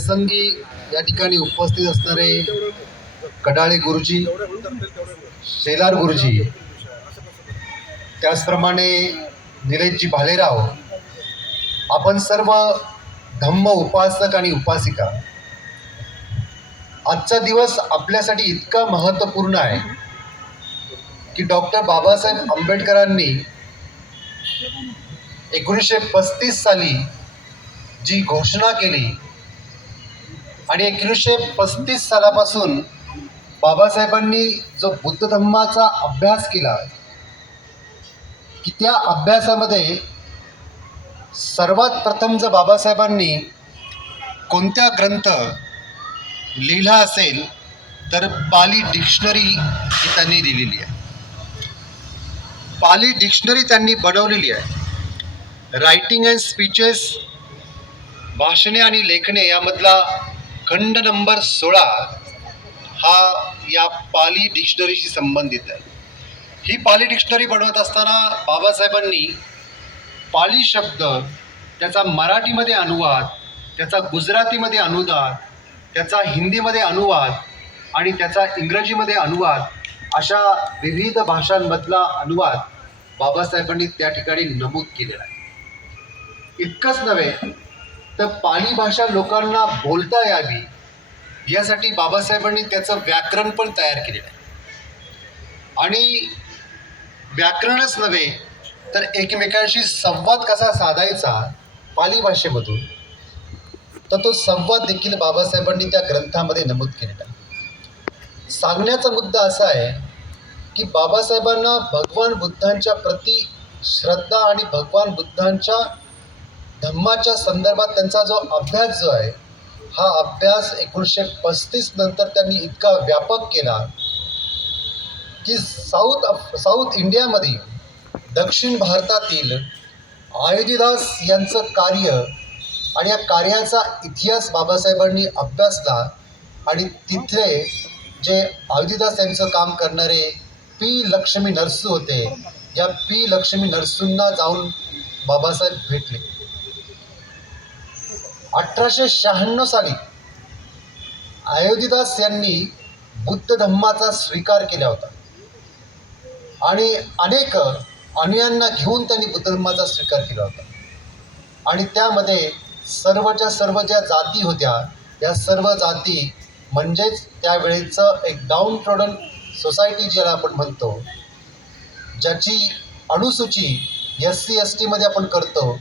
प्रसंगी या ठिकाणी उपस्थित असणारे कडाळे गुरुजी, शेलार गुरुजी, त्याचप्रमाणे निलेशजी भालेराव, आपण सर्व धम्म उपासक आणि उपासिका, आजचा दिवस आपल्यासाठी इतका महत्त्वपूर्ण आहे की डॉक्टर बाबासाहेब आंबेडकरांनी 1935 साली जी घोषणा केली आणि 1935 सालापासून बाबासाहेबांनी जो बुद्ध धम्माचा अभ्यास केला की त्या अभ्यासामध्ये सर्वात प्रथम जर बाबासाहेबांनी कोणत्या ग्रंथ लिहिला असेल तर पाली डिक्शनरी ही त्यांनी लिहिलेली आहे. पाली डिक्शनरी त्यांनी बनवलेली आहे. रायटिंग अँड स्पीचेस, भाषणे आणि लेखने यामधला खंड नंबर 16 हा या पाली डिक्शनरीशी संबंधित आहे. ही पाली डिक्शनरी बनवत असताना बाबासाहेबांनी पाली शब्द, त्याचा मराठीमध्ये अनुवाद, त्याचा गुजरातीमध्ये अनुवाद, त्याचा हिंदीमध्ये अनुवाद आणि त्याचा इंग्रजीमध्ये अनुवाद अशा विविध भाषांमधला अनुवाद बाबासाहेबांनी त्या ठिकाणी नमूद केलेला आहे. इतकंच नव्हे तर पाली भाषा लोकांना बोलता यावी यासाठी बाबासाहेबांनी त्याचं व्याकरण पण तयार केलेलं आहे. आणि व्याकरणच नव्हे तर एकमेकांशी संवाद कसा साधायचा पाली भाषेमधून, तर तो संवाद देखील बाबासाहेबांनी त्या ग्रंथामध्ये नमूद केलेला आहे. सांगण्याचा मुद्दा असा आहे की बाबासाहेबांना भगवान बुद्धांच्या प्रति श्रद्धा आणि भगवान बुद्धांच्या धम्माच्या संदर्भात त्यांचा जो अभ्यास जो आहे, हा अभ्यास 1935 नंतर त्यांनी इतका व्यापक केला की साऊथ इंडियामध्ये, दक्षिण भारतातील अयोध्यादास यांचं कार्य आणि या कार्याचा इतिहास बाबासाहेबांनी अभ्यासला आणि तिथे जे अयोध्यादास यांचं काम करणारे पी लक्ष्मी नरसू होते, या पी लक्ष्मी नरसूंना जाऊन बाबासाहेब भेटले. 1896 साली अयोध्यादास यांनी बुद्ध धम्माचा स्वीकार केला होता आणि अनेक अनुयायांना घेऊन त्यांनी बुद्ध धम्माचा स्वीकार केला होता. आणि त्यामध्ये सर्वच्या सर्व ज्या जाती होत्या, या सर्व जाती म्हणजेच त्यावेळेचं एक डाऊन ट्रोडन सोसायटी ज्याला आपण म्हणतो, ज्याची अनुसूची SC ST मध्ये आपण करतो,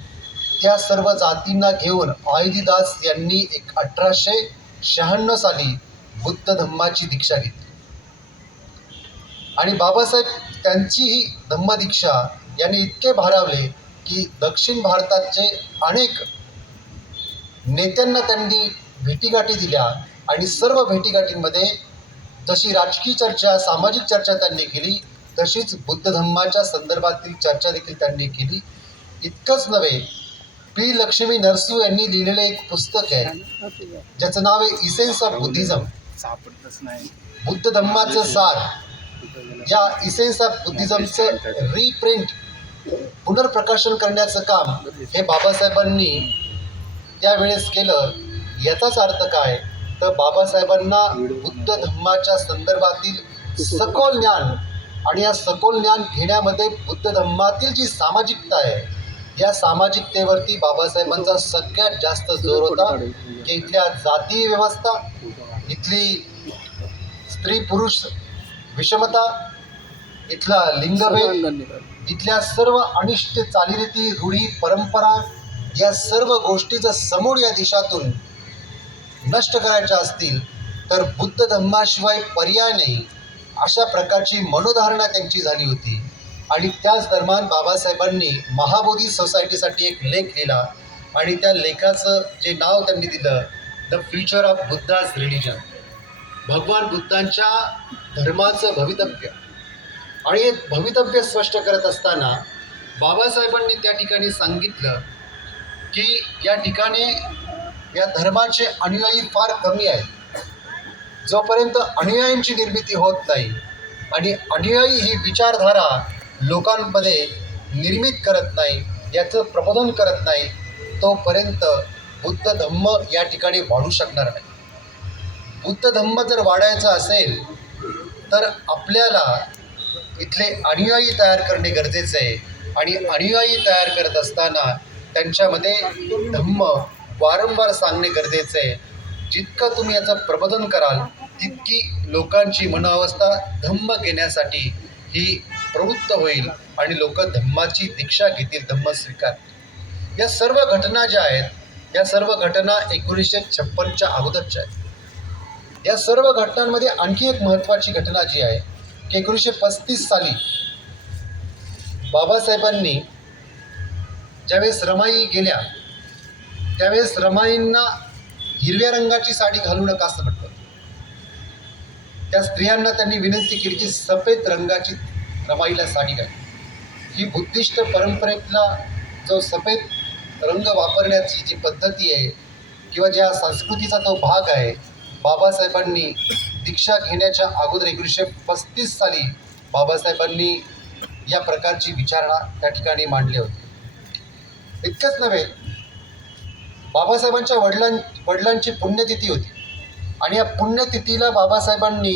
त्या सर्व जातींना घेऊन अयोध्यादास यांनी 1896 साली बुद्ध धम्माची दीक्षा घेतली. आणि बाबासाहेब त्यांची ही धम्मदीक्षा यांनी इतके भारावले की दक्षिण भारताचे अनेक नेत्यांना त्यांनी भेटीगाठी दिल्या आणि सर्व भेटीगाठींमध्ये जशी राजकीय चर्चा, सामाजिक चर्चा त्यांनी केली, तशीच बुद्ध धम्माच्या संदर्भातील चर्चा देखील त्यांनी केली. इतकंच नव्हे, पी लक्ष्मी नरसू यांनी लिहिलेलं एक पुस्तक आहे ज्याचं नाव आहे इसेन्स ऑफ बुद्धिझम, बुद्ध धम्माचं सार. या इसेन्स ऑफ बुद्धिझमचं रिप्रिंट, पुनर्प्रकाशन करण्याचं काम हे बाबासाहेबांनी त्यावेळेस केलं. याचाच अर्थ काय तर बाबासाहेबांना बुद्ध धम्माच्या संदर्भातील सखोल ज्ञान आणि या सखोल ज्ञान घेण्यामध्ये बुद्ध धम्मातील जी सामाजिकता आहे, या सामाजिकतेवरती बाबासाहेबांचा सगळ्यात जास्त जोर होता की इथल्या जातीय व्यवस्था, इथली स्त्री पुरुष विषमता, इथला लिंगभेद, इथल्या सर्व अनिष्ट चालीरीती, रूढी, परंपरा, या सर्व गोष्टी जर समूळ या देशातून नष्ट करायच्या असतील तर बुद्ध धम्माशिवाय पर्याय नाही, अशा प्रकारची मनोधारणा त्यांची झाली होती. आणि त्याच दरम्यान बाबासाहेबांनी महाबोधी सोसायटीसाठी एक लेख लिहिला आणि त्या लेखाचं जे नाव त्यांनी दिलं, the future of Buddha's religion, भगवान बुद्धांच्या धर्माचं भवितव्य. आणि हे भवितव्य स्पष्ट करत असताना बाबासाहेबांनी त्या ठिकाणी सांगितलं की या ठिकाणी या धर्माचे अनुयायी फार कमी आहेत. जोपर्यंत अनुयायींची निर्मिती होत नाही आणि अनुयायी ही विचारधारा लोकांमध्ये निर्मित करत नाही, याचं प्रबोधन करत नाही, तोपर्यंत बुद्ध धम्म या ठिकाणी वाढू शकणार नाही. बुद्ध धम्म जर वाढायचा असेल तर आपल्याला इथले अनुयायी तयार करणे गरजेचं आहे आणि अनुयायी तयार करत असताना त्यांच्यामध्ये धम्म वारंवार सांगणे गरजेचं आहे. जितकं तुम्ही याचं प्रबोधन कराल तितकी लोकांची मनोअवस्था धम्म घेण्यासाठी ही प्रवृत्त होईल आणि लोक धम्माची दीक्षा घेतील, धम्म स्वीकार. या सर्व घटना ज्या आहेत या सर्व घटना 1956च्या अगोदरच्या आहेत. या सर्व घटनांमध्ये आणखी एक महत्त्वाची घटना जी आहे की 1935 साली बाबासाहेबांनी ज्यावेळेस रमाई गेल्या त्यावेळेस रमाईंना हिरव्या रंगाची साडी घालू नका असं म्हटलं. त्या स्त्रियांना त्यांनी विनंती केली की सफेद रंगाची रमाईला साडी घाल. ही बुद्धिस्ट परंपरेतला जो सफेद रंग वापरण्याची जी पद्धती आहे किंवा ज्या संस्कृतीचा तो भाग आहे, बाबासाहेबांनी दीक्षा घेण्याच्या अगोदर 1935 साली बाबासाहेबांनी या प्रकारची विचारणा त्या ठिकाणी मांडली होती. इतकंच नव्हे, बाबासाहेबांच्या वडिलांची पुण्यतिथी होती आणि या पुण्यतिथीला बाबासाहेबांनी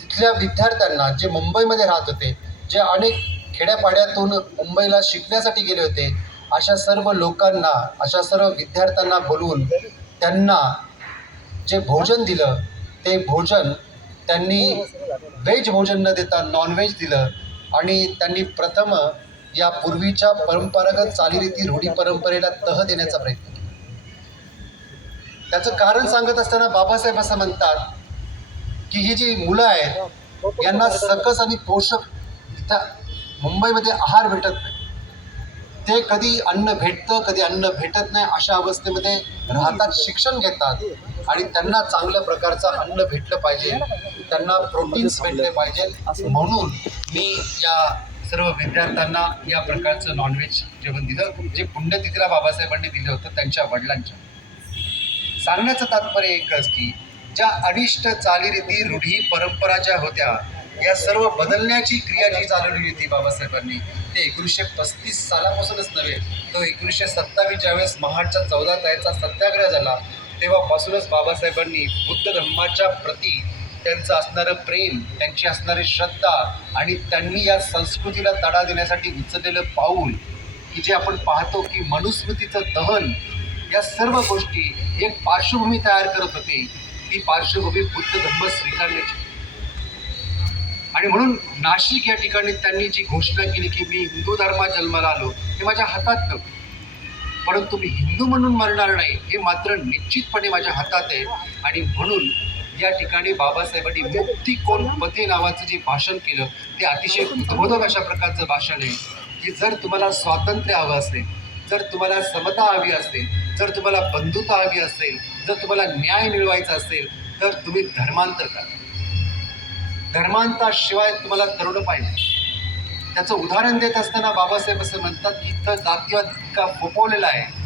तिथल्या विद्यार्थ्यांना, जे मुंबईमध्ये राहत होते, जे अनेक खेड्यापाड्यातून मुंबईला शिकण्यासाठी गेले होते, अशा सर्व लोकांना, अशा सर्व विद्यार्थ्यांना बोलवून त्यांना जे भोजन दिलं ते भोजन त्यांनी व्हेज भोजन न देता नॉनव्हेज दिलं आणि त्यांनी प्रथम या पूर्वीच्या परंपरागत चालीरीती रूढी परंपरेला तह देण्याचा प्रयत्न केला. त्याचं कारण सांगत असताना बाबासाहेब असं म्हणतात की ही जी मुलं आहेत यांना सकस आणि पोषक इथं मुंबईमध्ये आहार भेटत नाही. ते कधी अन्न भेटतं कधी अन्न भेटत नाही अशा अवस्थेमध्ये राहतात, शिक्षण घेतात आणि त्यांना चांगल्या प्रकारचं अन्न भेटलं पाहिजे, त्यांना प्रोटीन्स भेटले पाहिजे. म्हणून मी या सर्व विद्यार्थ्यांना या प्रकारचं नॉनव्हेज जेवण दिलं, जे पुण्यतिथीला बाबासाहेबांनी दिलं होतं त्यांच्या वडिलांच्या. सांगण्याचं तात्पर्य एकच की ज्या अनिष्ट चालीरीती रूढी परंपरा ज्या होत्या या सर्व बदलण्याची क्रिया जी चालवली होती बाबासाहेबांनी, ते 1935 सालापासूनच नव्हे, तो 1927 ज्यावेळेस महाडचा 14 तारखेचा सत्याग्रह झाला तेव्हापासूनच बाबासाहेबांनी बुद्ध धम्माच्या प्रती त्यांचं असणारं प्रेम, त्यांची असणारी श्रद्धा आणि त्यांनी या संस्कृतीला तडा देण्यासाठी उचललेलं पाऊल की जे आपण पाहतो की मनुस्मृतीचं दहन, या सर्व गोष्टी एक पार्श्वभूमी तयार करत होती. ती पार्श्वभूमी बुद्ध धम्म स्वीकारण्याची. आणि म्हणून नाशिक या ठिकाणी त्यांनी जी घोषणा केली की मी हिंदू धर्मात जन्माला आलो, हे माझ्या हातात नव्हतं, परंतु मी हिंदू म्हणून मरणार नाही हे मात्र निश्चितपणे माझ्या हातात आहे. आणि म्हणून या ठिकाणी बाबासाहेबांनी मुक्ती कोण पथे नावाचं जे भाषण केलं ते अतिशय उद्बोधक अशा प्रकारचं भाषण आहे की जर तुम्हाला स्वातंत्र्य हवं असेल, जर तुम्हाला समता हवी असेल, जर तुम्हाला बंधुता हवी असेल, जर तुम्हाला न्याय मिळवायचा असेल तर तुम्ही धर्मांतर करा. धर्मांतराशिवाय तुम्हाला तरुण पाहिजे. त्याचं उदाहरण देत असताना बाबासाहेब असं म्हणतात की इथं जातीवाद इतका फोपवलेला आहे.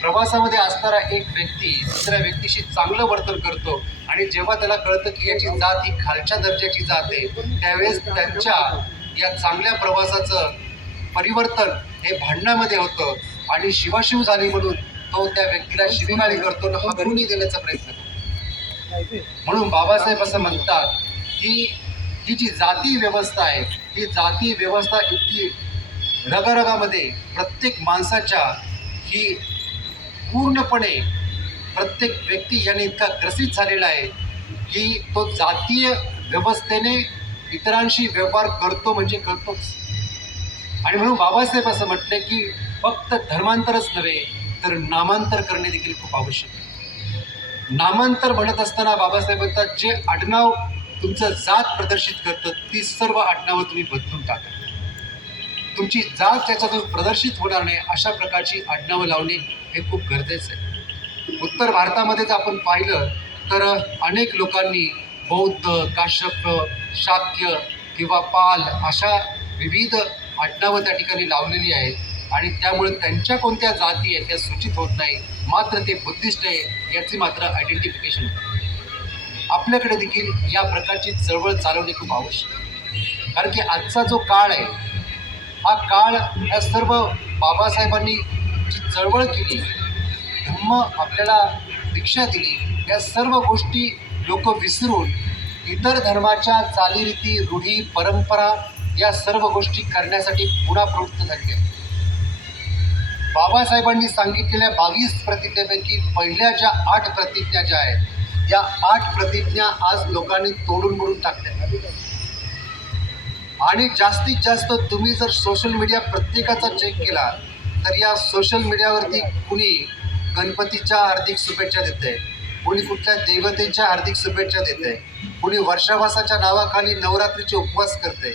प्रवासामध्ये असणारा एक व्यक्ती दुसऱ्या व्यक्तीशी चांगलं वर्तन करतो आणि जेव्हा त्याला कळतं की याची जात ही खालच्या दर्जाची जात आहे त्यावेळेस त्यांच्या या चांगल्या प्रवासाचं परिवर्तन हे भांडणामध्ये होतं आणि शिवाशिव झाली म्हणून तो त्या व्यक्तीला शिवीगाळी करतो आणि हाकलून देण्याचा प्रयत्न करतो. म्हणून बाबासाहेब असं म्हणतात की ही जी जाती व्यवस्था आहे ही जाती व्यवस्था इतकी रगारगामध्ये प्रत्येक माणसाच्या ही पूर्णपणे प्रत्येक व्यक्ती याने इतका ग्रसित झालेला आहे की तो जातीय व्यवस्थेने इतरांशी व्यवहार करतो म्हणजे करतोच. आणि म्हणून बाबासाहेब असं म्हटले की फक्त धर्मांतरच नव्हे तर नामांतर करणे देखील खूप आवश्यक आहे. नामांतर म्हणत असताना बाबासाहेब म्हणतात जे आडनाव तुमचं जात प्रदर्शित करतं ती सर्व आडनावं तुम्ही बदलून टाका. तुमची जात त्याच्यातून प्रदर्शित होणार नाही अशा प्रकारची आडनावं लावणे हे खूप गरजेचं आहे. उत्तर भारतामध्ये जर आपण पाहिलं तर अनेक लोकांनी बौद्ध, काश्यप, शाक्य किंवा पाल अशा विविध आडनावं त्या ठिकाणी लावलेली आहेत आणि त्यामुळे त्यांच्या कोणत्या जाती आहेत त्या सूचित होत नाही, मात्र ते बुद्धिस्ट आहे याची मात्र आयडेंटिफिकेशन होतं. आपल्याकडे देखील या प्रकारची चळवळ चालवणे खूप आवश्यक आहे. कारण की आजचा जो काळ आहे हा काळ या सर्व बाबासाहेबांनी जी चळवळ केली, धम्म आपल्याला दीक्षा दिली, या सर्व गोष्टी लोक विसरून इतर धर्माच्या चालीरीती, रूढी, परंपरा या सर्व गोष्टी करण्यासाठी पुन्हा प्रवृत्त झाली आहे. बाबासाहेबांनी सांगितलेल्या 22 प्रतिज्ञेपैकी पहिल्या ज्या 8 प्रतिज्ञा ज्या आहेत, या 8 प्रतिज्ञा आज लोकांनी तोडून मोडून टाकल्या. आणि जास्तीत जास्त तुम्ही जर सोशल मीडिया प्रत्येकाचा चेक केला तर या सोशल मीडियावरती कुणी गणपतीच्या हार्दिक शुभेच्छा देत आहे, कोणी कुठल्या देवतेच्या हार्दिक शुभेच्छा देत आहे, कोणी वर्षावासाच्या नावाखाली नवरात्रीचे उपवास करते,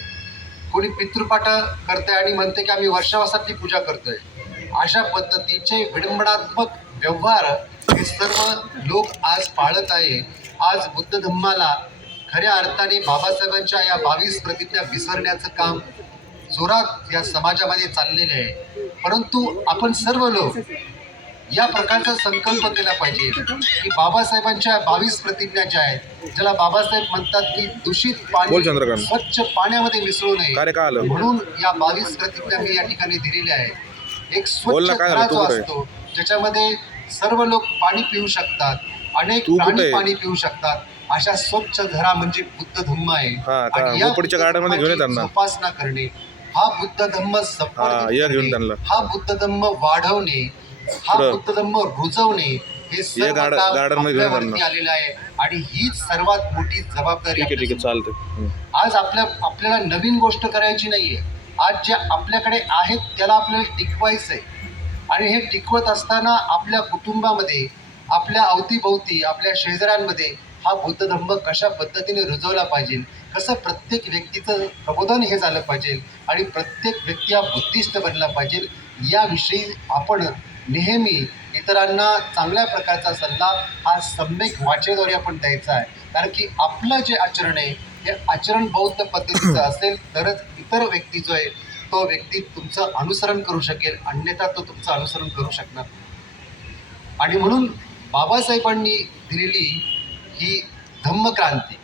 कोणी पितृपाठ करते आणि म्हणते की आम्ही वर्षावासातली पूजा करतोय. अशा पद्धतीचे विडंबनात्मक व्यवहार हे सर्व लोक आज पाळत आहे. आज बुद्ध धम्माला खऱ्या अर्थाने बाबासाहेबांच्या या 22 प्रतिज्ञा विसरण्याचं काम जोरात या समाजामध्ये चाललेलं आहे. परंतु आपण सर्व लोक या प्रकारचा संकल्प केला पाहिजे की बाबासाहेबांच्या 22 प्रतिज्ञा ज्या आहेत, ज्याला बाबासाहेब म्हणतात की दूषित पाणी स्वच्छ पाण्यामध्ये मिसळू नये, म्हणून या 22 प्रतिज्ञा मी या ठिकाणी दिलेल्या आहेत. एक स्वच्छ झरा जो असतो ज्याच्यामध्ये सर्व लोक पाणी पिऊ शकतात, अनेक प्राणी पाणी पिऊ शकतात, अशा स्वच्छ झरा म्हणजे बुद्ध धम्म आहे. आणि या जोपासना करणे, हा बुद्ध धम्म जपणे, हा बुद्ध धम्म वाढवणे, हा बुद्ध धम्म रुजवणे, हे सर्व काम आपल्यावरती आलेलं आहे. आणि हीच सर्वात मोठी जबाबदारी. आज आपल्याला नवीन गोष्ट करायची नाहीये. आज जे आपल्याकडे आहेत त्याला आपल्याला टिकवायचं आहे. आणि हे टिकवत असताना आपल्या कुटुंबामध्ये, आपल्या अवतीभोवती, आपल्या शेजाऱ्यांमध्ये हा बुद्ध धम्म कशा पद्धतीने रुजवला पाहिजे, कसं प्रत्येक व्यक्तीचं प्रबोधन हे झालं पाहिजे आणि प्रत्येक व्यक्ती हा बुद्धिस्ट बनला पाहिजे, याविषयी आपण नेहमी इतरांना चांगल्या प्रकारचा सल्ला हा सम्यक वाचेद्वारे आपण द्यायचा आहे. कारण की आपलं जे आचरण आहे हे आचरण बौद्ध पद्धतीचं असेल तरच इतर व्यक्ती जो आहे तो व्यक्ती तुमचं अनुसरण करू शकेल, अन्यथा तो तुमचं अनुसरण करू शकणार. आणि म्हणून बाबासाहेबांनी दिलेली ही धम्मक्रांती,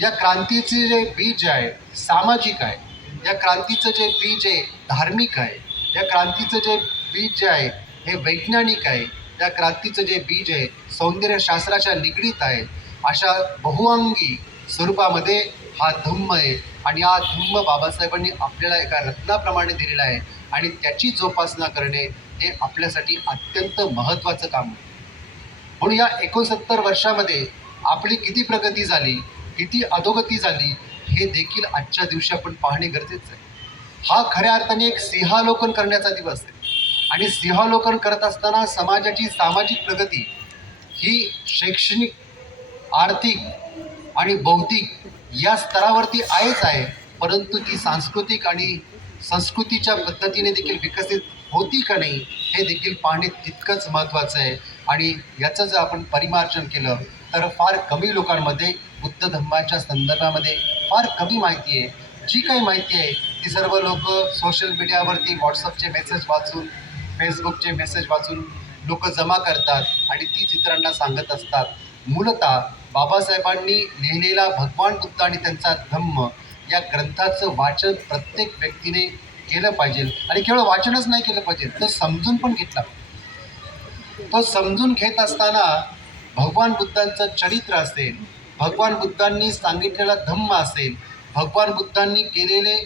या क्रांतीचे जे बीज आहे सामाजिक आहे, या क्रांतीचं जे बीज आहे धार्मिक आहे, या क्रांतीचं जे बीज जे आहे हे वैज्ञानिक आहे, या क्रांतीचं जे बीज आहे सौंदर्यशास्त्राच्या निगडीत आहे. अशा बहुअंगी स्वरूपामध्ये हा धम्म आहे. आणि हा धम्म बाबासाहेबांनी आपल्याला एका रत्नाप्रमाणे दिलेला आहे आणि त्याची जोपासना करणे हे आपल्यासाठी अत्यंत महत्त्वाचं काम आहे. म्हणून या 69 वर्षामध्ये आपली किती प्रगती झाली, किती अधोगती झाली, हे देखील आजच्या दिवशी आपण पाहणे गरजेचं आहे. हा खऱ्या अर्थाने एक सिंहावलोकन करण्याचा दिवस आहे. आणि सिंहावलोकन करत असताना समाजाची सामाजिक प्रगती ही शैक्षणिक, आर्थिक आणि बौद्धिक या स्तरावरती आहेच आहे, परंतु ती सांस्कृतिक आणि संस्कृतीच्या पद्धतीने देखील विकसित होती का नाही हे देखील पाहणे तितकंच महत्त्वाचं आहे. आणि याचं जर आपण परिमार्जन केलं तर फार कमी लोकांमध्ये बुद्ध धम्माच्या संदर्भामध्ये फार कमी माहिती आहे. जी काही माहिती आहे ती सर्व लोक सोशल मीडियावरती व्हॉट्सअपचे मेसेज वाचून, फेसबुकचे मेसेज वाचून लोक जमा करतात आणि तीच इतरांना सांगत असतात. मूलतः बाबासाहेबांनी लिहिलेला भगवान बुद्ध आणि त्यांचा धम्म या ग्रंथाचं वाचन प्रत्येक व्यक्तीने केलं पाहिजे. आणि केवळ वाचनच नाही केलं पाहिजे, तो समजून पण घेतला पाहिजे. तो समजून घेत असताना भगवान बुद्धांचं चरित्र असेल, भगवान बुद्धांनी सांगितलेला धम्म असेल, भगवान बुद्धांनी केलेले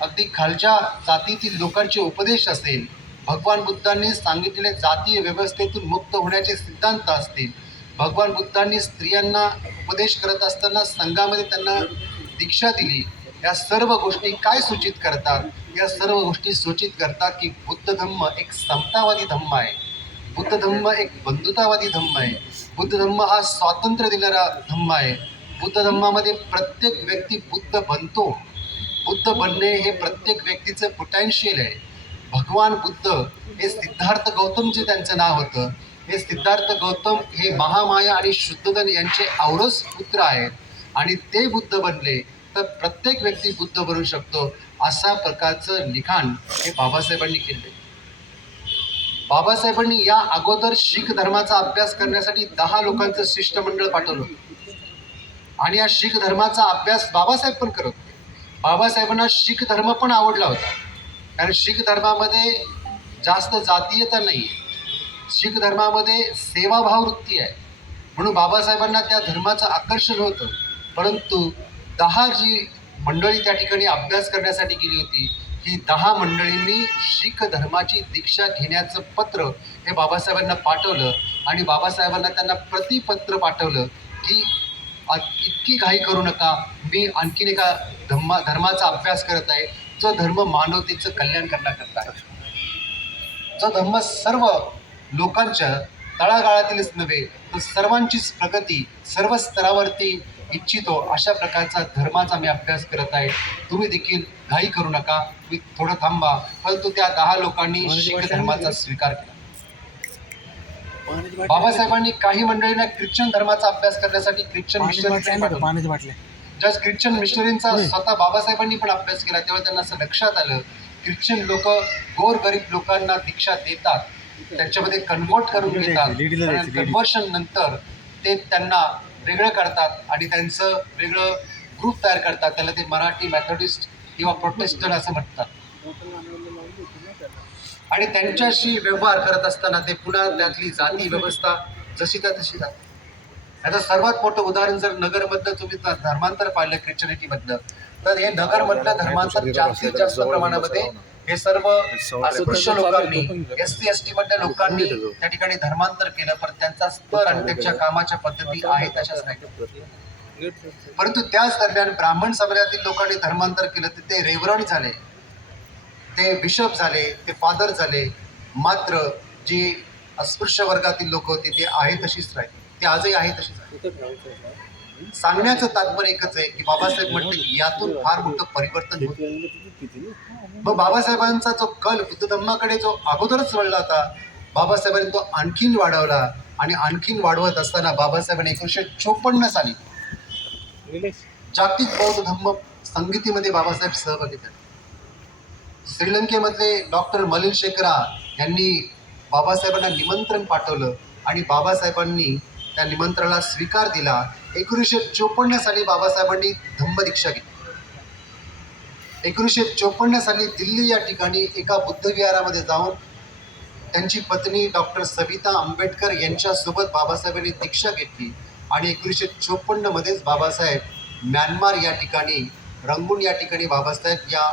अगदी खालच्या जातीतील लोकांचे उपदेश असेल, भगवान बुद्धांनी सांगितलेले जातीय व्यवस्थेतून मुक्त होण्याचे सिद्धांत असतील, भगवान बुद्धांनी स्त्रियांना उपदेश करत असताना संघामध्ये त्यांना दीक्षा दिली, या सर्व गोष्टी काय सूचित करतात? या सर्व गोष्टी सूचित करतात की बुद्ध धम्म एक समतावादी धम्म आहे, बुद्ध धम्म एक बंधुतावादी धम्म आहे, बुद्ध धम्म हा स्वातंत्र्य दिलेला धम्म आहे. बुद्ध धम्मामध्ये प्रत्येक व्यक्ती बुद्ध बनतो. बुद्ध बनणे हे प्रत्येक व्यक्तीचं पोटॅन्शियल आहे. भगवान बुद्ध हे सिद्धार्थ गौतम जे त्यांचं नाव होतं, हे सिद्धार्थ गौतम हे महामाया आणि शुद्धोधन यांचे औरस पुत्र आहेत. आणि ते बुद्ध बनले तर प्रत्येक व्यक्ती बुद्ध बनू शकतो, अशा प्रकारचं लिखाण हे बाबासाहेबांनी केले. बाबासाहेबांनी या अगोदर शीख धर्माचा अभ्यास करण्यासाठी 10 लोकांचं शिष्टमंडळ पाठवलं आणि या शीख धर्माचा अभ्यास बाबासाहेब पण करत होते. बाबासाहेबांना शीख धर्म पण आवडला होता, कारण शीख धर्मामध्ये जास्त जातीयता नाही आहे. शीख धर्मामध्ये सेवाभाव वृत्ती आहे, म्हणून बाबासाहेबांना त्या धर्माचं आकर्षण होतं. परंतु 10 जी मंडळी त्या ठिकाणी अभ्यास करण्यासाठी गेली होती, ही 10 मंडळींनी शीख धर्माची दीक्षा घेण्याचं पत्र हे बाबासाहेबांना पाठवलं आणि बाबासाहेबांना त्यांना प्रतिपत्र पाठवलं की इतकी घाई करू नका, मी आणखीन एका धर्माचा अभ्यास करत आहे, जो धर्म मानवतेचं कल्याण करण्याकरता आहे, जो धर्म सर्व लोकांच्या तळागाळातीलच नव्हे तर सर्वांचीच प्रगती सर्व स्तरावरती इच्छितो अशा प्रकारचा धर्माचा मी अभ्यास करत आहे. तुम्ही देखील घाई करू नका, मी थोडं थांबा. परंतु त्या 10 लोकांनी शीख धर्माचा स्वीकार केला. बाबासाहेबांनी काही मंडळींना ख्रिश्चन धर्माचा अभ्यास करण्यासाठी ख्रिश्चन मिशनरी ज्या ख्रिश्चन मिशनरींचा स्वतः बाबासाहेबांनी पण अभ्यास केला, तेव्हा त्यांना असं लक्षात आलं ख्रिश्चन लोक गोरगरीब लोकांना दीक्षा देतात, त्यांच्यामध्ये कन्वर्ट करून घेतात, कन्व्हर्शन नंतर ते त्यांना वेगळं करतात आणि त्यांचं वेगळं ग्रुप तयार करतात. त्याला ते मराठी मेथोडिस्ट किंवा प्रोटेस्टंट असं म्हणतात. आणि त्यांच्याशी व्यवहार करत असताना ते पुन्हा त्यातली जाती व्यवस्था जशी त्या तशी जाते. याचं सर्वात मोठं उदाहरण जर नगरमधलं तुम्ही धर्मांतर पाहिलं ख्रिश्चनिटीमधलं, तर हे नगरमधलं धर्मांतर जास्तीत जास्त प्रमाणामध्ये हे सर्व अस्पृश्य लोकांनी SC/ST मधल्या लोकांनी त्या ठिकाणी धर्मांतर केलं. पण त्यांचा स्तर आणि त्यांच्या कामाच्या पद्धती आहेत तशाच नाही. परंतु त्याच दरम्यान ब्राह्मण समाजातील लोकांनी धर्मांतर केलं, तर ते रेव्हरंड झाले, ते बिशप झाले, ते फादर झाले. मात्र जी अस्पृश्य वर्गातील लोक होते ते आहे तशीच राहिले, ते आजही आहे तशीच राहिले. सांगण्याचं तात्पर्य एकच आहे की बाबासाहेब म्हटले की यातून फार मोठं परिवर्तन होतं. मग बाबासाहेबांचा जो कल बुद्ध धर्माकडे जो अगोदरच वळला होता, बाबासाहेबांनी तो आणखीन वाढवला आणि आणखीन वाढवत असताना बाबासाहेबांनी 1954 साली जागतिक बौद्ध धम्म संगीतीमध्ये बाबासाहेब सहभागी झाले. श्रीलंकेमधले डॉक्टर मलिन शेकरा यांनी बाबासाहेबांना निमंत्रण पाठवलं आणि बाबासाहेबांनी त्या निमंत्रणाला स्वीकार दिला. 1954 साली बाबासाहेबांनी धम्मदीक्षा घेतली. 1954 साली दिल्ली या ठिकाणी एका बुद्धविहारामध्ये जाऊन त्यांची पत्नी डॉक्टर सविता आंबेडकर यांच्यासोबत बाबासाहेबांनी दीक्षा घेतली आणि 1954 मध्येच बाबासाहेब म्यानमार या ठिकाणी रंगून या ठिकाणी बाबासाहेब या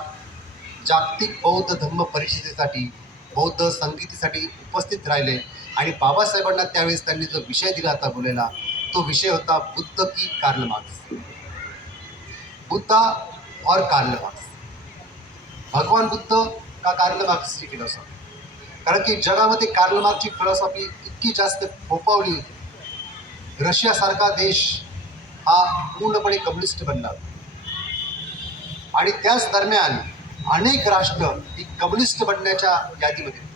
जागतिक बौद्ध धम्म परिषदेसाठी बौद्ध संगीतीसाठी उपस्थित राहिले. आणि बाबासाहेबांना त्यावेळेस त्यांनी जो विषय दिला होता बोलायला, तो विषय होता बुद्ध की कार्ल मार्क्स, बुद्धा और कार्ल मार्क्स, भगवान बुद्ध का कार्ल मार्क्सची फिलॉसॉफी. कारण की जगामध्ये कार्ल मार्क्सची फिलॉसॉफी इतकी जास्त फोपावली होती. रशियासारखा देश हा पूर्णपणे कम्युनिस्ट बनला आणि त्याच दरम्यान अनेक राष्ट्र ही कम्युनिस्ट बनण्याच्या यादीमध्ये.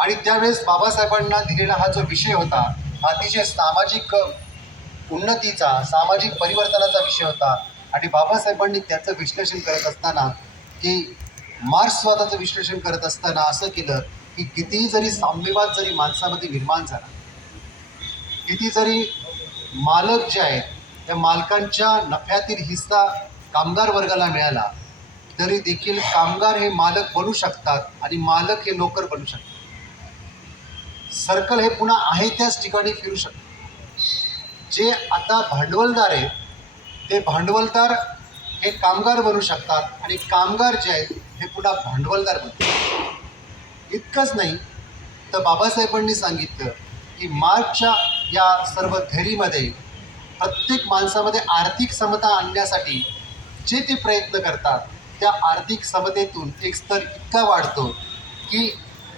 आणि त्यावेळेस बाबासाहेबांना दिलेला हा जो विषय होता, हा अतिशय सामाजिक उन्नतीचा, सामाजिक परिवर्तनाचा विषय होता. आणि बाबासाहेबांनी त्याचं विश्लेषण करत असताना की मार्क्सवादाचं विश्लेषण करत असताना असं केलं की कितीही जरी साम्यवाद जरी माणसामध्ये निर्माण झाला, किती जरी मालक जे आहेत त्या मालकांच्या नफ्यातील हिस्सा कामगार वर्गाला मिळाला, तरी देखील कामगार हे मालक बनू शकतात आणि मालक हे नोकर बनू शकतात. सर्कल हे पुन्हा आहे त्याच ठिकाणी फिरू शकतात. जे आता भांडवलदार आहेत ते भांडवलदार हे कामगार बनू शकतात आणि कामगार जे आहेत हे पुन्हा भांडवलदार बनतात. इतकंच नाही तर बाबासाहेबांनी सांगितलं की मार्क्सच्या या सर्व थेरीमध्ये प्रत्येक माणसामध्ये आर्थिक समता आणण्यासाठी जे ते प्रयत्न करतात, त्या आर्थिक समतेतून एक स्तर इतका वाढतो की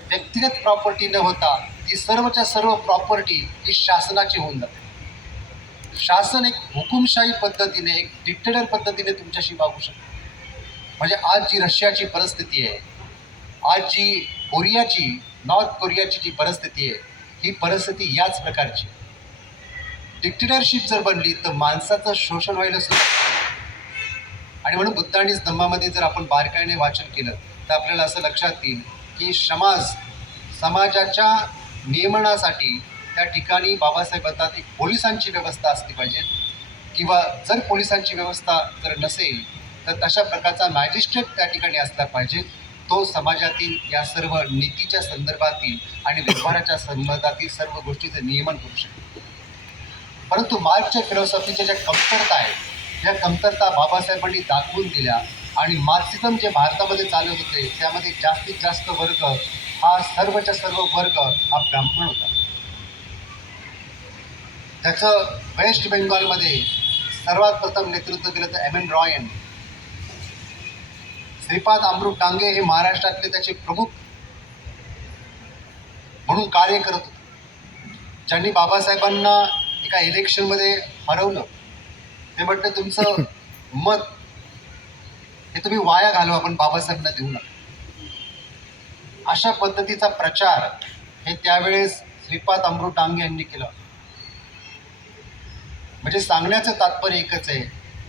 व्यक्तिगत प्रॉपर्टी न होता ती सर्वच्या सर्व प्रॉपर्टी ही शासनाची होऊन जाते. शासन एक हुकुमशाही पद्धतीने, एक डिक्टेटर पद्धतीने तुमच्याशी वागू शकतो. म्हणजे आज जी रशियाची परिस्थिती आहे, आज जी कोरियाची, नॉर्थ कोरियाची जी परिस्थिती आहे, ही परिस्थिती याच प्रकारची. डिक्टेटरशिप जर बनली तर माणसाचं शोषण व्हायला सुरुवात. आणि म्हणून बुद्ध आणि स्तंभामध्ये जर आपण बारकाईने वाचन केलं तर आपल्याला असं लक्षात येईल की समाजाच्या नियमनासाठी त्या ठिकाणी बाबासाहेब म्हणतात एक पोलिसांची व्यवस्था असली पाहिजे, किंवा जर पोलिसांची व्यवस्था जर नसेल तर तशा प्रकारचा मॅजिस्ट्रेट त्या ठिकाणी असला पाहिजे तो समाजातील या सर्व नीतीच्या संदर्भातील आणि व्यवहाराच्या संबंधातील सर्व गोष्टीचं नियमन करू शकतो. परंतु मार्क्सच्या फिलॉसॉफीच्या ज्या कमतरता आहेत, या कमतरता बाबासाहेबांनी दाखवून दिल्या आणि मार्क्सिझम जे भारतामध्ये चालत होते त्यामध्ये जास्तीत जास्त वर्ग हा सर्वच्या सर्व वर्ग हा ब्राह्मण होता. त्याचं वेस्ट बेंगॉलमध्ये सर्वात प्रथम नेतृत्व केलं तर एम एन रॉय यांनी. श्रीपाद अमृत डांगे हे महाराष्ट्रातले त्याचे प्रमुख म्हणून कार्य करत होते, ज्यांनी बाबासाहेबांना एका इलेक्शनमध्ये हरवलं. ते म्हटलं तुमचं मत हे तुम्ही वाया घालवा, पण बाबासाहेबांना देऊ नका. अशा पद्धतीचा प्रचार हे त्यावेळेस श्रीपाद अमृत डांगे यांनी केला. म्हणजे सांगण्याचं तात्पर्य एकच आहे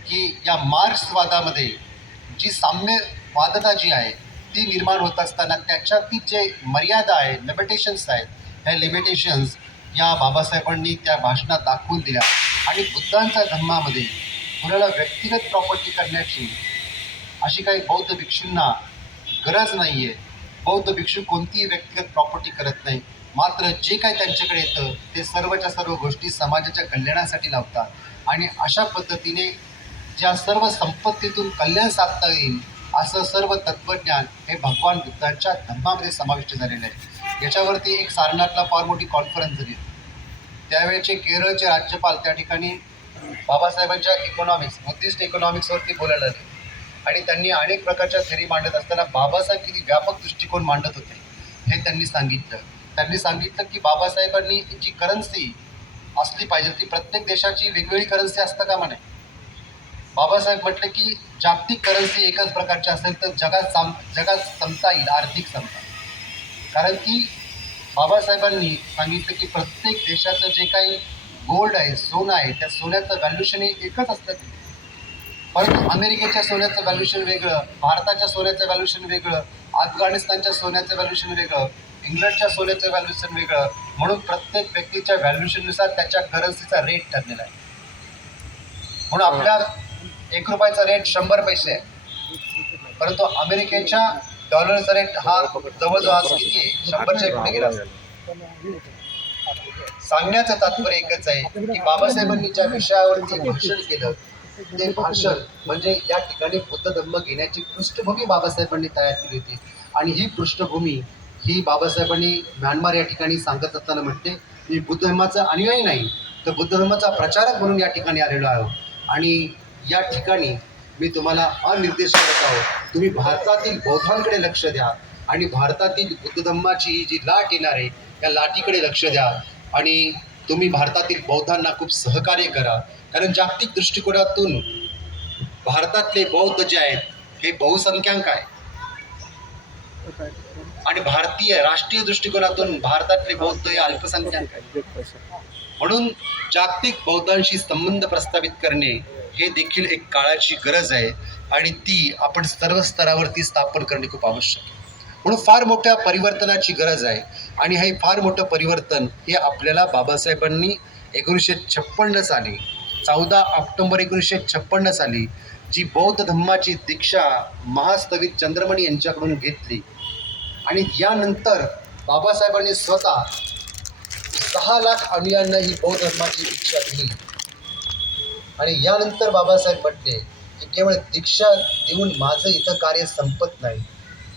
की या मार्क्सवादामध्ये जी साम्यवादता जी आहे ती निर्माण होत असताना त्याच्यातील जे मर्यादा आहे, लिमिटेशन्स आहेत, ह्या लिमिटेशन्स या बाबासाहेबांनी त्या भाषणात दाखवून दिल्या. आणि बुद्धांच्या धम्मामध्ये कुणाला व्यक्तिगत प्रॉपर्टी करण्याची अशी काही बौद्ध भिक्षूंना गरज नाही आहे. बौद्ध भिक्षू कोणतीही व्यक्तिगत प्रॉपर्टी करत नाही, मात्र जे काही त्यांच्याकडे येतं ते सर्वच्या सर्व गोष्टी समाजाच्या कल्याणासाठी लावतात. आणि अशा पद्धतीने ज्या सर्व संपत्तीतून कल्याण साधता येईल असं सर्व तत्त्वज्ञान हे भगवान बुद्धांच्या धम्मामध्ये समाविष्ट झालेलं आहे. याच्यावरती एक सारनाथला फार मोठी कॉन्फरन्स झाली. त्यावेळेचे केरळचे राज्यपाल त्या ठिकाणी बाबासाहेबांच्या इकॉनॉमिक्स, बुद्धिस्ट इकॉनॉमिक्सवरती बोलायला लागले आणि त्यांनी अनेक प्रकारच्या थेरी मांडत असताना बाबासाहेब किती व्यापक दृष्टिकोन मांडत होते हे त्यांनी सांगितलं. त्यांनी सांगितलं की बाबासाहेबांनी जी करन्सी असली पाहिजे ती प्रत्येक देशाची वेगवेगळी करन्सी असतं का म्हणे. बाबासाहेब म्हटले की जागतिक करन्सी एकच प्रकारची असेल तर जगात समता येईल, आर्थिक समता. कारण की बाबासाहेबांनी सांगितलं की प्रत्येक देशाचं जे काही गोल्ड आहे, सोनं आहे, त्या सोन्याचं व्हॅल्युशन हे एकच असतं. परंतु अमेरिकेच्या सोन्याचं व्हॅल्युशन वेगळं, भारताच्या सोन्याचं व्हॅल्युशन वेगळं, अफगाणिस्तानच्या सोन्याचं व्हॅल्युशन वेगळं, इंग्लंडच्या सोन्याचं व्हॅल्युशन वेगळं. म्हणून प्रत्येक व्यक्तीच्या व्हॅल्युशननुसार त्याच्या करन्सीचा रेट ठरलेला आहे. म्हणून आपल्या 1 रुपयाचा रेट 100 पैसे आहे, परंतु अमेरिकेच्या डॉलरचा रेट हा जवळजवळ आज किती आहे, 100च्या पुढे गेला असेल. सांगण्याचं तात्पर्य एकच आहे की बाबासाहेबांनी ज्या विषयावरती भाषण केलं ते भाषण म्हणजे या ठिकाणी बुद्ध धम्म घेण्याची पृष्ठभूमी बाबासाहेबांनी तयार केली होती. आणि ही पृष्ठभूमी ही बाबासाहेबांनी म्यानमार या ठिकाणी सांगत असताना म्हटले मी बुद्ध धर्माचा अनुयायी नाही तर बुद्ध धर्माचा प्रचारक म्हणून या ठिकाणी आलेलो आहे. आणि या ठिकाणी मी तुम्हाला हा निर्देश करत आहोत, तुम्ही भारतातील बौद्धांकडे लक्ष द्या आणि भारतातील बुद्ध धम्माची ही जी लाट येणार आहे या लाटीकडे लक्ष द्या आणि तुम्ही भारतातील बौद्धांना खूप सहकार्य करा. कारण जागतिक दृष्टिकोनातून भारतातले बौद्ध जे आहेत हे बहुसंख्याक आहे आणि भारतीय राष्ट्रीय दृष्टिकोनातून भारतातले बौद्ध हे अल्पसंख्याक आहेत. म्हणून जागतिक बौद्धांशी संबंध प्रस्थापित करणे हे देखील एक काळाची गरज आहे आणि ती आपण सर्व स्तरावरती स्थापन करणे खूप आवश्यक आहे. म्हणून फार मोठ्या परिवर्तनाची गरज आहे आणि हे फार मोठं परिवर्तन हे आपल्याला बाबासाहेबांनी 1956 साली 14 ऑक्टोबर 1956 साली जी बौद्ध धम्माची दीक्षा महास्थवित चंद्रमणी यांच्याकडून घेतली आणि यानंतर बाबासाहेबांनी स्वतः 6 लाख अनुयायांना ही बौद्ध धर्माची दीक्षा दिली. आणि यानंतर बाबासाहेब म्हटले की केवळ दीक्षा देऊन माझं इथं कार्य संपत नाही,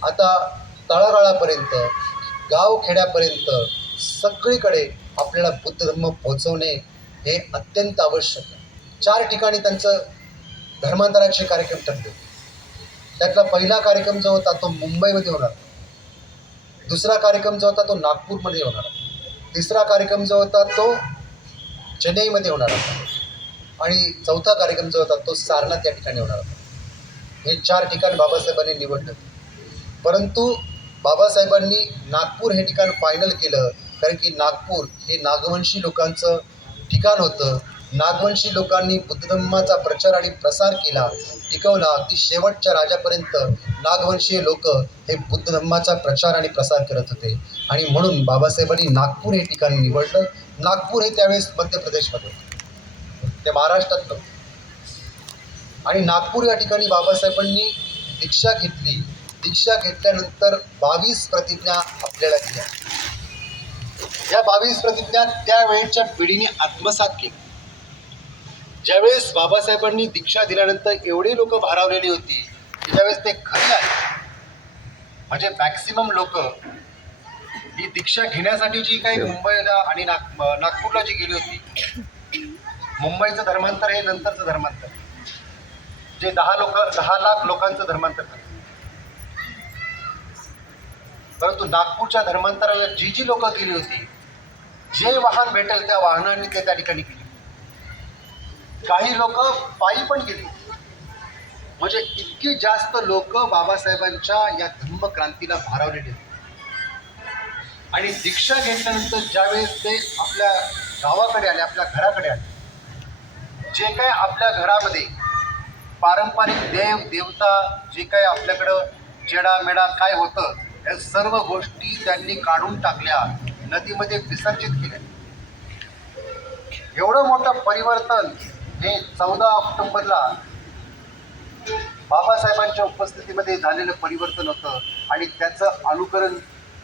आता तळागाळापर्यंत गावखेड्यापर्यंत सगळीकडे आपल्याला बुद्ध धर्म पोहोचवणे हे अत्यंत आवश्यक आहे. 4 ठिकाणी त्यांचं धर्मांतराचे कार्यक्रम ठरले. त्यातला पहिला कार्यक्रम जो होता तो मुंबईमध्ये होणार, दुसरा कार्यक्रम जो होता तो नागपूरमध्ये होणार, तिसरा कार्यक्रम जो होता तो चेन्नईमध्ये होणार होता आणि चौथा कार्यक्रम जो होता तो सारनाथ या ठिकाणी होणार होता. हे 4 ठिकाण बाबासाहेबांनी निवडलं. परंतु बाबासाहेबांनी नागपूर हे ठिकाण फायनल केलं कारण की नागपूर हे नागवंशी लोकांचं ठिकाण होतं. नागवंशी लोकांनी बुद्ध धर्माचा प्रचार आणि प्रसार केला, टिकवला. अगदी शेवटच्या राजापर्यंत नागवंशीय लोक हे बुद्ध धर्माचा प्रचार आणि प्रसार करत होते आणि म्हणून बाबासाहेबांनी नागपूर हे ठिकाण निवडलं. नागपूर हे त्यावेळेस मध्य प्रदेशमध्ये होतं, ते महाराष्ट्रात नव्हतं. आणि नागपूर या ठिकाणी बाबासाहेबांनी दीक्षा घेतली दीक्षा घेतल्यानंतर 22 प्रतिज्ञा आपल्याला दिल्या. या 22 प्रतिज्ञा त्यावेळेच्या पिढीने आत्मसात केली. ज्यावेळेस बाबासाहेबांनी दीक्षा दिल्यानंतर एवढे लोक भारावलेली होती की ज्यावेळेस ते घरी आले, म्हणजे मॅक्सिमम लोक ही दीक्षा घेण्यासाठी जी काही मुंबईला आणि नागपूरला जी गेली होती, मुंबईचं धर्मांतर हे नंतरचं धर्मांतर, जे 10 लाख लोकांचं धर्मांतर झालं. परंतु नागपूरच्या धर्मांतराला जी लोक गेली होती, जे वाहन भेटेल त्या वाहनांनी ते त्या ठिकाणी गेली. काही लोक पायी पण गेली. म्हणजे इतकी जास्त लोक बाबासाहेबांच्या या धम्मक्रांतीला भारावलेले होते. आणि दीक्षा घेतल्यानंतर ज्यावेळेस ते आपल्या गावाकडे आले, आपल्या घराकडे आले, जे काय आपल्या घरामध्ये पारंपरिक देव देवता जे काय आपल्याकडं चेडा काय होतं, या सर्व गोष्टी त्यांनी काढून टाकल्या, नदीमध्ये विसर्जित केल्या. एवढं मोठं परिवर्तन हे 14 ऑक्टोबरला बाबासाहेबांच्या उपस्थितीमध्ये झालेलं परिवर्तन होतं. आणि त्याचं अनुकरण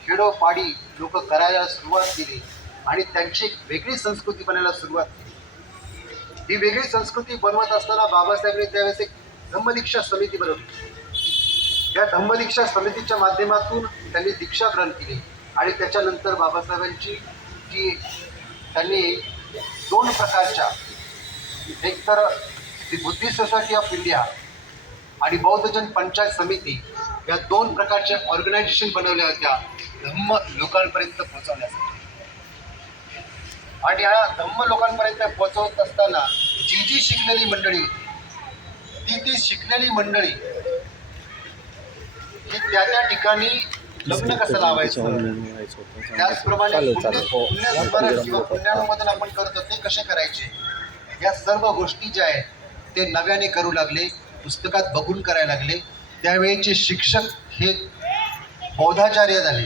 खेडोपाडी लोक करायला सुरुवात केली आणि त्यांची एक वेगळी संस्कृती बनायला सुरुवात केली. ही वेगळी संस्कृती बनवत असताना बाबासाहेबांनी त्यावेळेस एक धम्मदीक्षा समिती बनवली. या धम्मदीक्षा समितीच्या माध्यमातून त्यांनी दीक्षा ग्रहण केली. आणि त्याच्यानंतर बाबासाहेबांची जी त्यांनी 2 प्रकारच्या, एक तर दी बुद्धिस्ट सोसायटी ऑफ इंडिया आणि बौद्धजन पंचायत समिती, या 2 प्रकारच्या ऑर्गनायझेशन बनवल्या होत्या धम्म लोकांपर्यंत पोहोचवण्यासाठी. आणि ह्या धम्म लोकांपर्यंत पोहोचवत असताना जी शिकलेली मंडळी होती, ती शिकलेली मंडळी ही त्या ठिकाणी लग्न कसं लावायचं, त्याचप्रमाणे पुण्यस्मरण किंवा पुण्यानुमोदन आपण करतो ते कसे करायचे, या सर्व गोष्टी ज्या आहेत ते नव्याने करू लागले, पुस्तकात बघून करायला लागले. त्यावेळेचे शिक्षक हे बौद्धाचार्य झाले.